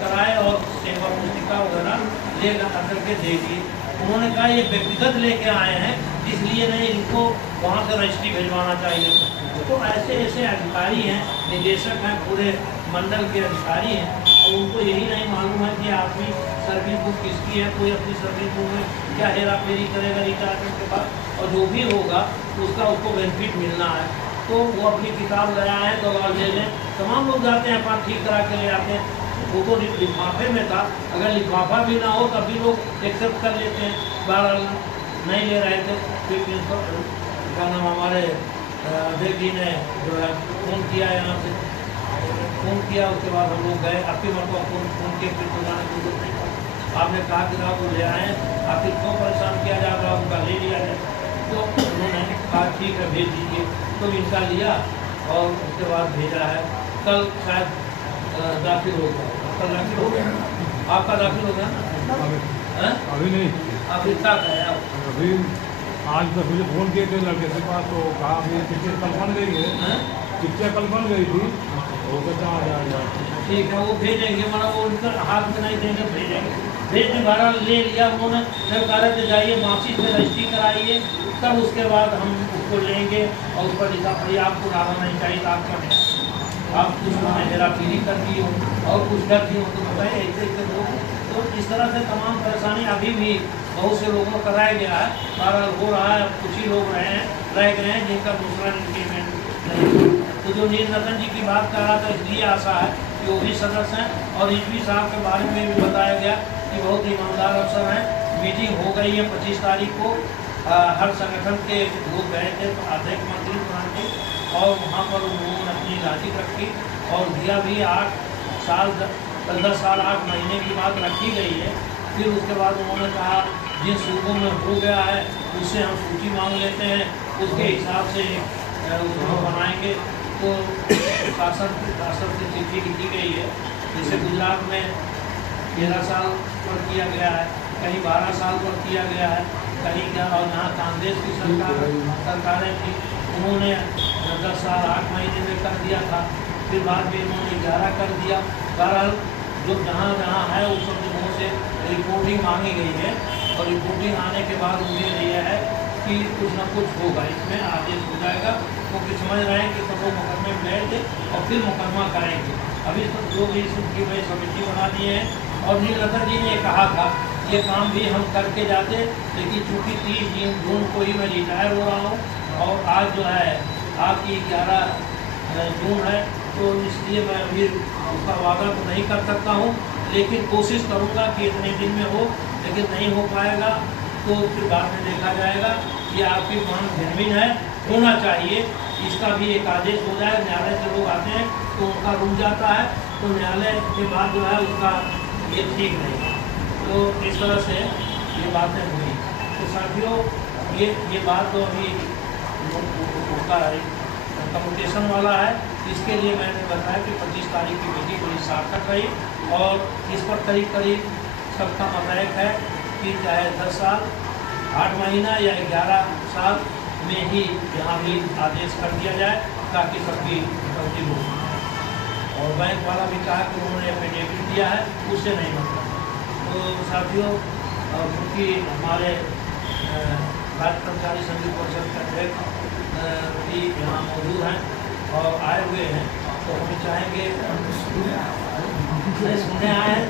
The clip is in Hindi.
कराए और सेवा पुस्तिका वगैरह ले करके दे दिए। उन्होंने कहा ये व्यक्तिगत लेके आए हैं, इसलिए नहीं इनको वहाँ से रजिस्ट्री भिजवाना चाहिए। तो ऐसे ऐसे अधिकारी हैं, निदेशक हैं, पूरे मंडल के अधिकारी हैं, और उनको यही नहीं मालूम है कि आपकी सर्विस बुक किसकी है। कोई अपनी सर्विस बुक में क्या हेरा फेरी करेगा रिटायरमेंट के बाद, और जो भी होगा उसका उसको बेनिफिट मिलना है। तो वो अपनी किताब ले आए हैं, दवा ले लें। तमाम लोग जाते हैं अपना ठीक करा के ले आते हैं। वो तो लिफाफे में था, अगर लिफाफा भी ना हो तभी लोग एक्सेप्ट कर लेते हैं। बहरहाल नहीं ले रहे थे, फिर क्या नाम हमारे अध्यक्ष जी ने जो है फ़ोन किया, यहाँ से फ़ोन किया, उसके बाद हम लोग गए। आपकी मतलब फ़ोन के फिर तो जाने की जरूरत नहीं था। आपने कहा कि ना वो ले आए, आखिर क्यों परेशान किया जा रहा, उनका ले लिया जाए। तो उन्होंने कहा ठीक है भेज दीजिए, तो इनका लिया और उसके बाद भेजा है। कल शायद दाखिल हो गया, कल दाखिल हो गया, आपका दाखिल हो गया ना? अभी नहीं, अभी तक है अभी आज 10 बजे फ़ोन किए थे लड़के के पास, तो कहा अभी पिक्चर कल बन गई है, पिक्चर कल बन गई थी, वो कहता आ जाएगा। ठीक है, वो भेजेंगे, मतलब वो उनका हाथ में नहीं देंगे, भेजेंगे। भेज भरा ले लिया उन्होंने, फिर कह रहे थे जाइए मार्कशीट में रजिस्ट्री कराइए, तब उसके बाद हम उसको लेंगे और उस पर लिखा पड़ी आपको डालना नहीं चाहिए था, आपका नहीं, आप कुछ उन्होंने हेरा फेरी कर दी हो और कुछ कर दी हो, तो बताइए ऐसे ऐसे लोग। तो इस तरह से तमाम परेशानी अभी भी बहुत से लोगों को कराया गया है, बहरहाल हो रहा है। कुछ ही लोग रह गए हैं जिनका दूसरा इंक्रीमेंट नहीं। तो जो नीलरतन जी की बात कर रहा था, इसलिए आशा है कि वो भी सदस्य हैं, और रिजवी साहब के बारे में भी बताया गया कि बहुत ईमानदार अफसर हैं। मीटिंग हो गई है 25 तारीख को, हर संगठन के लोग गए थे, तो अध्यक्ष मंत्री प्रधान थे, और वहाँ पर उन्होंने अपनी लाजिक रखी और दिया भी 8 साल 10 साल 8 महीने की बात रखी गई है। फिर उसके बाद उन्होंने कहा जिन सूबों में हो गया है उससे हम सूची मांग लेते हैं, उसके हिसाब से उसको बनाएंगे। तो शासन से चिट्ठी लिखी गई है, जैसे गुजरात में 13 साल पर किया गया है, कहीं 12 साल पर किया गया है, कहीं क्या, और यहाँ कांग्रेस की सरकारें थी, उन्होंने 10 साल 8 महीने में कर दिया था, फिर बाद में इन्होंने 11 कर दिया। बहरहाल जो जहाँ जहाँ है उस सब जगहों से रिपोर्टिंग मांगी गई है, और रिपोर्टिंग आने के बाद उम्मीद यह है कि कुछ न कुछ होगा, इसमें आदेश हो जाएगा, क्योंकि समझ रहे हैं कि सब लोग मुकदमे में गए थे और फिर मुकदमा करेंगे। अभी तो लोग इसकी वही समिति बना दिए हैं, और नीलरतन जी ने कहा था ये काम भी हम करके जाते, लेकिन चूँकि 30 जून को ही मैं रिटायर हो रहा हूँ, और आज जो है आपकी 11 जून है, तो इसलिए मैं अभी उसका वादा तो नहीं कर सकता हूँ, लेकिन कोशिश करूँगा कि इतने दिन में हो, लेकिन नहीं हो पाएगा तो फिर बाद में देखा जाएगा। ये आपकी मांग जेन्युइन है, होना चाहिए, इसका भी एक आदेश हो जाए। न्यायालय से लोग आते हैं तो उनका रुक जाता है, तो न्यायालय के बाद जो है उसका ये ठीक नहीं। तो इस तरह से ये बातें हुई। तो साथियों ये बात तो अभी उसका कम्युनिकेशन वाला है, इसके लिए मैंने बताया कि 25 तारीख की मीटिंग बड़ी सार्थक रही, और इस पर करीब करीब सबका मत है कि चाहे 10 साल 8 महीना या 11 साल में ही यहाँ भी आदेश कर दिया जाए, ताकि सबकी कटौती हो। और बैंक वाला भी कहा कि उन्होंने एफिडेविट दिया है, उससे नहीं मतलब। तो साथियों, क्योंकि हमारे राज्य कर्मचारी संघ परिषद के अध्यक्ष भी यहाँ मौजूद हैं और आए हुए हैं, तो हम चाहेंगे सुनने आए हैं